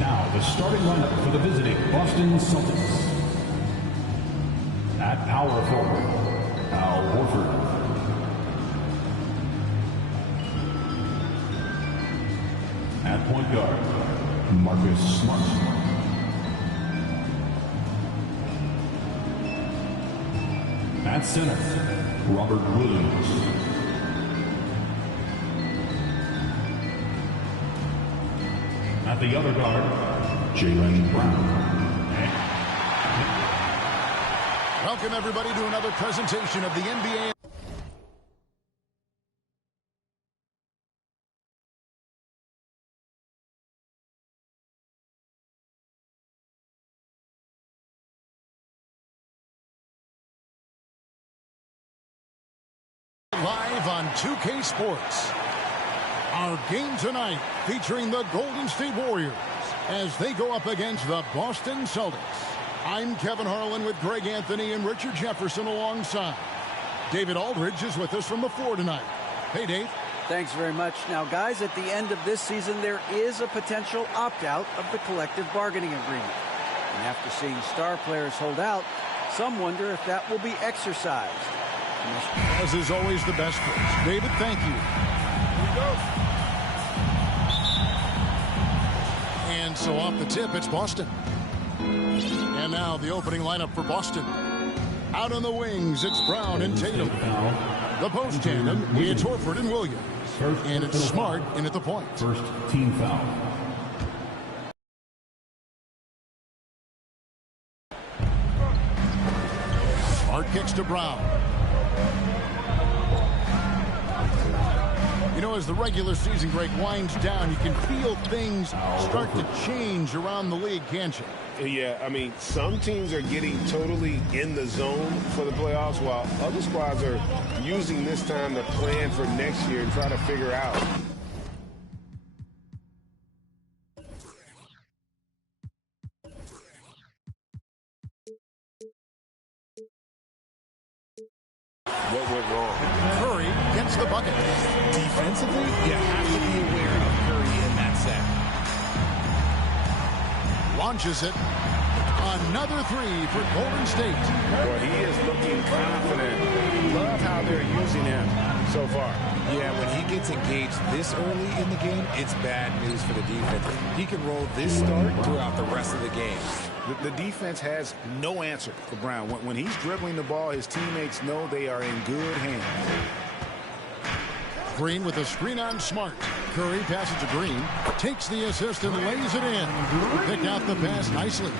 Now the starting lineup for the visiting Boston Celtics. At power forward, Al Horford. At point guard, Marcus Smart. At center, Robert Williams. At the other guard, Jaylen Brown. Welcome, everybody, to another presentation of the NBA. Live on 2K Sports. Our game tonight featuring the Golden State Warriors as they go up against the Boston Celtics. I'm Kevin Harlan with Greg Anthony and Richard Jefferson alongside. David Aldridge is with us from the floor tonight. Hey, Dave. Thanks very much. Now, guys, at the end of this season, there is a potential opt-out of the collective bargaining agreement. And after seeing star players hold out, some wonder if that will be exercised. As is always the best place. David, thank you. Here we go. And so off the tip, it's Boston. And now the opening lineup for Boston. Out on the wings, it's Brown and Tatum. The post tandem, it's Horford and Williams. And it's Smart in at the point. First team foul. Smart kicks to Brown. You know, as the regular season break winds down, you can feel things start to change around the league, can't you? Yeah, I mean, some teams are getting totally in the zone for the playoffs, while other squads are using this time to plan for next year and try to figure out. What went wrong? Curry gets the bucket. Defensively, you have to be aware of Curry in that set. Launches it. Another three for Golden State. Well, he is looking confident. Love how they're using him so far. Yeah, when he gets engaged this early in the game, it's bad news for the defense. He can roll this start throughout the rest of the game. The defense has no answer for Brown. When he's dribbling the ball, his teammates know they are in good hands. Green with a screen on Smart. Curry passes to Green. Takes the assist and lays it in. Picked out the pass nicely.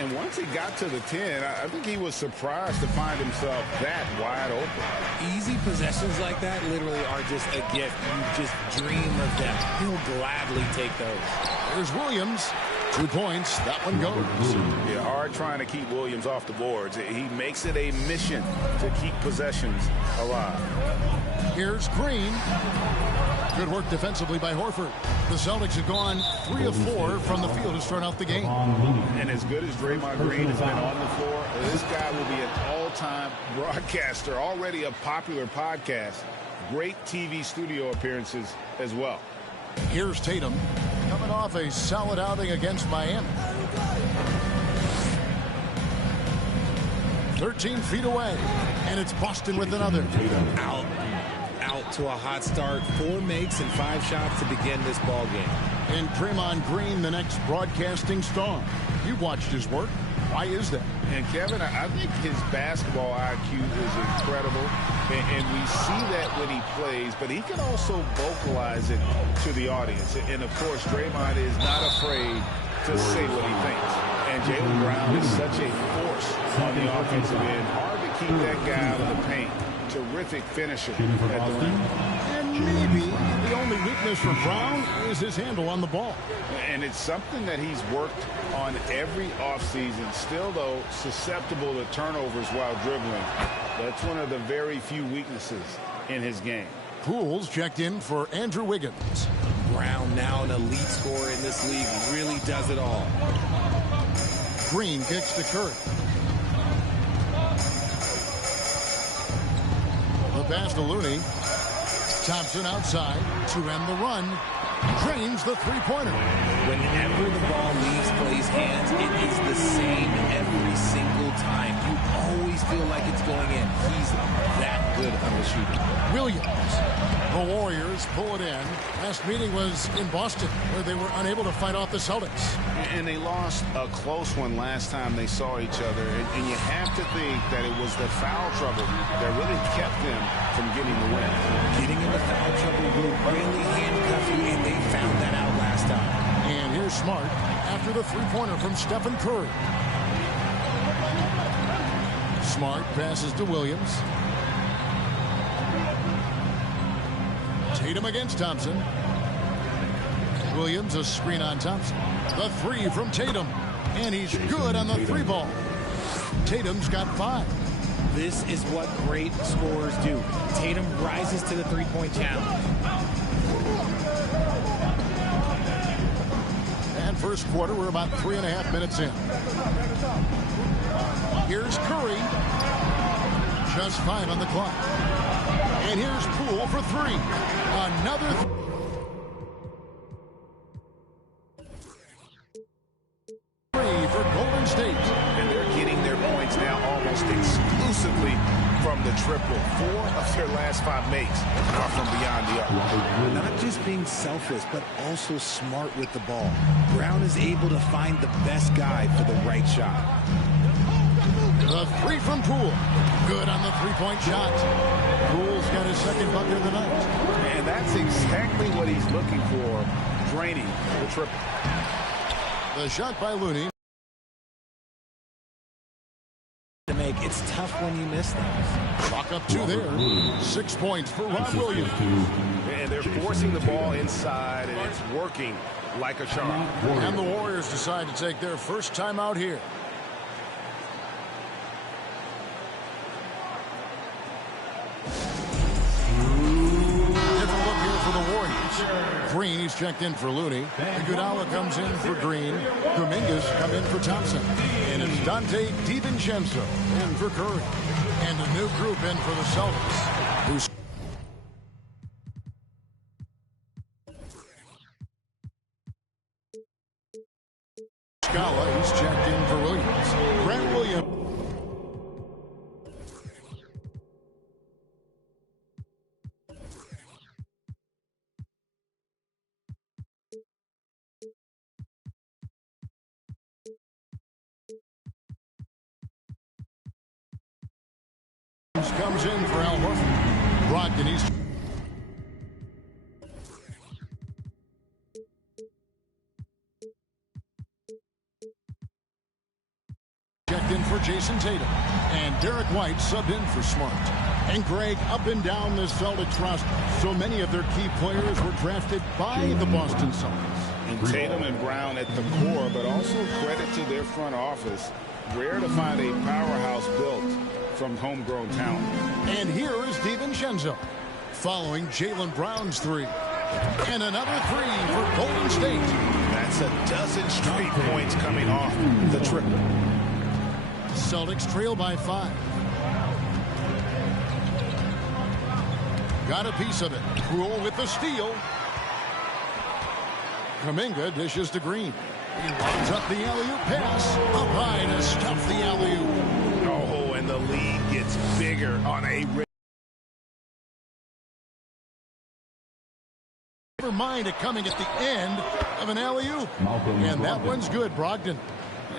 And once he got to the 10, I think he was surprised to find himself that wide open. Easy possessions like that literally are just a gift. You just dream of them. He'll gladly take those. There's Williams. 2 points. That one goes. Yeah, hard trying to keep Williams off the boards. He makes it a mission to keep possessions alive. Here's Green. Good work defensively by Horford. The Celtics have gone 3 of 4 from the field to start out the game. And as good as Draymond Green has been on the floor, this guy will be an all-time broadcaster, already a popular podcast. Great TV studio appearances as well. Here's Tatum coming off a solid outing against Miami. 13 feet away, and it's Boston with another. Out to a hot start. 4 makes and 5 shots to begin this ball game. And Draymond Green, the next broadcasting star. You've watched his work. Why is that? And Kevin, I think his basketball IQ is incredible, and we see that when he plays, but he can also vocalize it to the audience. And of course, Draymond is not afraid to say what he thinks. And Jaylen Brown is such a force on the offensive end. Hard to keep that guy out of the paint. Terrific finisher at the rim. And maybe the only weakness for Brown is his handle on the ball. And it's something that he's worked on every offseason. Still, though, susceptible to turnovers while dribbling. That's one of the very few weaknesses in his game. Pools checked in for Andrew Wiggins. Brown, now an elite scorer in this league, really does it all. Green kicks to Curry. The pass to Looney. Thompson outside to end the run. drains the three-pointer. Whenever the ball leaves Clay's hands, it is the same every single time. You always feel like it's going in. He's that good on the shooting. Williams. The Warriors pull it in. Last meeting was in Boston, where they were unable to fight off the Celtics. And they lost a close one last time they saw each other. And you have to think that it was the foul trouble that really kept them from getting the win. Getting into foul trouble will really handcuff you, and they found that out last time. And here's Smart after the three-pointer from Stephen Curry. Smart passes to Williams. Tatum against Thompson. Williams, a screen on Thompson. The three from Tatum. And he's good on the three ball. Tatum's got 5. This is what great scorers do. Tatum rises to the three-point challenge. And first quarter, we're about 3.5 minutes in. Here's Curry. Just 5 on the clock. And here's Poole for 3. Another three for Golden State. And they're getting their points now almost exclusively from the triple. 4 of their last 5 makes are from beyond the arc. Not just being selfless, but also smart with the ball. Brown is able to find the best guy for the right shot. The three from Poole. Good on the three-point shot. Poole's got his second bucket of the night. And that's exactly what he's looking for, draining the triple. The shot by Looney. To make it's tough when you miss those. Clock up 2 there. 6 points for Rob Williams. And they're forcing the ball inside, and it's working like a charm. And the Warriors decide to take their first time out here. Different look here for the Warriors. Green, he's checked in for Looney. Iguodala comes in for Green. Kuminga's come in for Thompson. And it's Dante DiVincenzo in for Curry. And a new group in for the Celtics. Who's Scala, he's checked in for Williams. Grant Williams. Comes in for Al Horford. Brogdon, he's checked in for Jason Tatum. And Derek White subbed in for Smart. And Greg, up and down this Celtics roster, so many of their key players were drafted by the Boston Celtics. And Tatum and Brown at the core, but also credit to their front office. Rare to find a powerhouse built from homegrown talent. And here is DiVincenzo following Jaylen Brown's 3. And another 3 for Golden State. That's a dozen straight points coming off the triple. Celtics trail by 5. Got a piece of it. Poole with the steal. Kuminga dishes to Green. He lines up the alley-oop pass. Up high to stuff the alley-oop. Oh, and the lead gets bigger on a... Never mind it coming at the end of an alley-oop. And that one's good, Brogdon.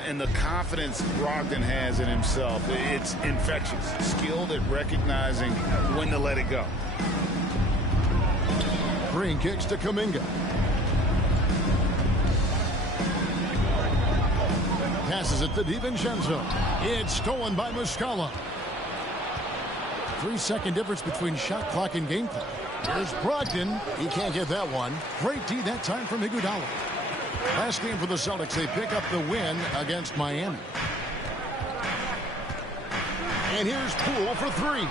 And the confidence Brogdon has in himself, it's infectious. Skilled at recognizing when to let it go. Green kicks to Kuminga. Passes it to DiVincenzo. It's stolen by Muscala. 3-second difference between shot clock and game clock. Here's Brogdon. He can't get that one. Great D that time from Iguodala. Last game for the Celtics, they pick up the win against Miami. And here's Poole for 3.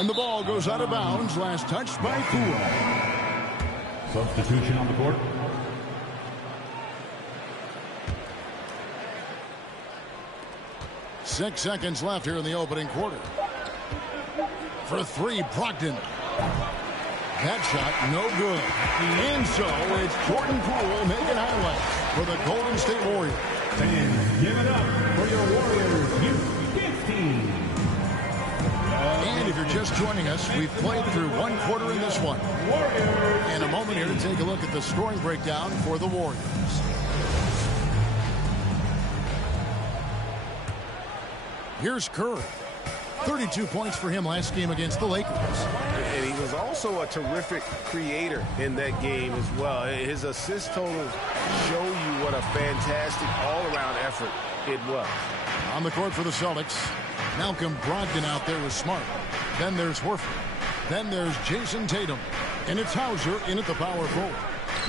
And the ball goes out of bounds. Last touched by Poole. Substitution on the court. Six seconds left here in the opening quarter. For 3, Brogdon. That shot, no good. And so it's Jordan Poole making highlights for the Golden State Warriors. And give it up for your Warriors U15. And if you're just joining us, we've played through one quarter in this one. In a moment here to take a look at the scoring breakdown for the Warriors. Here's Curry. 32 points for him last game against the Lakers. And he was also a terrific creator in that game as well. His assist totals show you what a fantastic all-around effort it was. On the court for the Celtics, Malcolm Brogdon out there with Smart. Then there's Horford. Then there's Jason Tatum. And it's Hauser in at the power forward.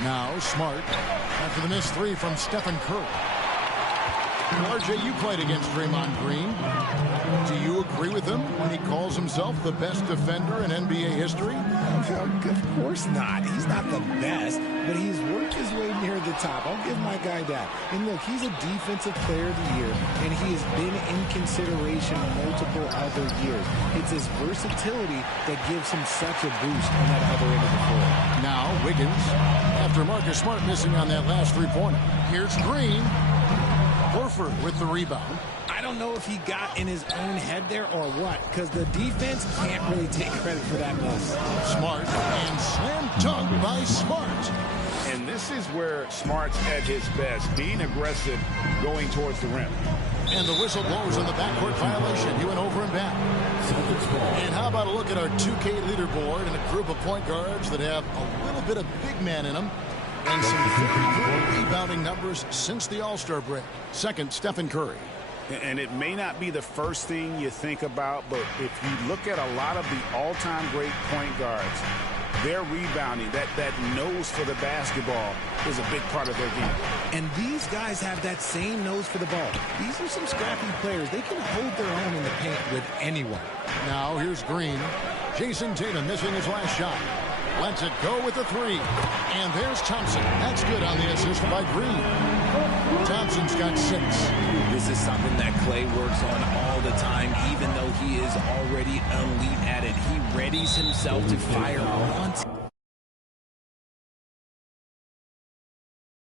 Now Smart after the missed three from Stephen Curry. RJ, you played against Draymond Green. Do you agree with him when he calls himself the best defender in NBA history? Of course not. He's not the best, but he's worked his way near the top. I'll give my guy that. And look, he's a defensive player of the year, and he has been in consideration multiple other years. It's his versatility that gives him such a boost on that other end of the floor. Now Wiggins, after Marcus Smart missing on that last three-pointer. Here's Green. Horford with the rebound. I don't know if he got in his own head there or what, because the defense can't really take credit for that miss. Smart and slam dunk by Smart. And this is where Smart's at his best, being aggressive, going towards the rim. And the whistle blows on the backcourt violation. He went over and back. And how about a look at our 2K leaderboard and a group of point guards that have a little bit of big man in them. And some very good rebounding numbers since the All-Star break. Second, Stephen Curry. And it may not be the first thing you think about, but if you look at a lot of the all-time great point guards, their rebounding, that nose for the basketball is a big part of their game. And these guys have that same nose for the ball. These are some scrappy players. They can hold their own in the paint with anyone. Now here's Green. Jason Tatum missing his last shot. Lets it go with the three. And there's Thompson. That's good on the assist by Green. Thompson's got 6. This is something that Klay works on all the time, even though he is already elite at it. He readies himself to fire once.